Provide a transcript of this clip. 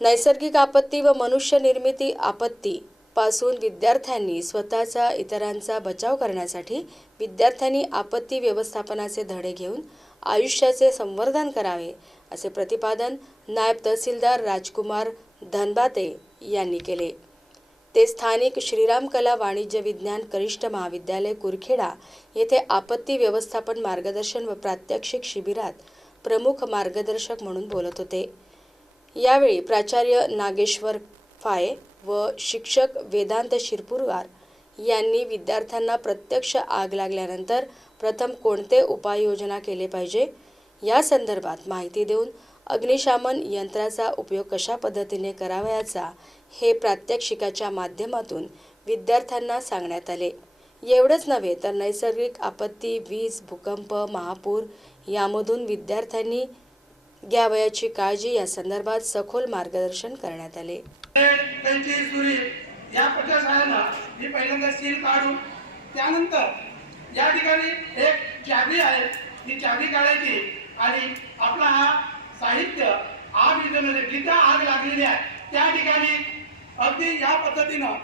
नैसर्गिक आपत्ती व मनुष्य निर्मिती आपत्ती पासून विद्यार्थ्यांनी स्वतःचा इतरांचा बचाव करण्यासाठी विद्यार्थ्यांनी आपत्ती व्यवस्थापनाचे धडे घेऊन आयुष्याचे संवर्धन करावे असे प्रतिपादन नायब तहसीलदार राजकुमार धनबाते यांनी केले। ते स्थानिक श्रीराम कला वाणिज्य विज्ञान कनिष्ठ महाविद्यालय कुरखेडा येथे आपत्ती व्यवस्थापन मार्गदर्शन व प्रात्यक्षिक शिबिरात प्रमुख मार्गदर्शक म्हणून बोलत होते। यावेळी प्राचार्य नागेश्वर फाये व शिक्षक वेदांत शिरपूरवार यांनी विद्यार्थ्यांना प्रत्यक्ष आग लागल्यानंतर प्रथम कोणते उपाययोजना केले पाहिजे या संदर्भात माहिती देऊन अग्निशमन यंत्राचा उपयोग कशा पद्धतीने करावयाचा हे प्रात्यक्षिकाच्या माध्यमातून विद्यार्थ्यांना सांगण्यात आले। एवढेच नव्हे तर नैसर्गिक आपत्ती, वीज, भूकंप, महापूर यामधून विद्यार्थ्यांनी घ्यावयाची काळजी या संदर्भात सखोल मार्गदर्शन करण्यात आले। या पत्रशाळेला मी पहिल्यांदा सील काढू, त्यानंतर या ठिकाणी एक चाबी आहे, ती चाबी काढायची आणि आपला हा साहित्य आग विझवण्यासाठी जिथं आग लागलेली आहे त्या ठिकाणी अगदी या पद्धतीनं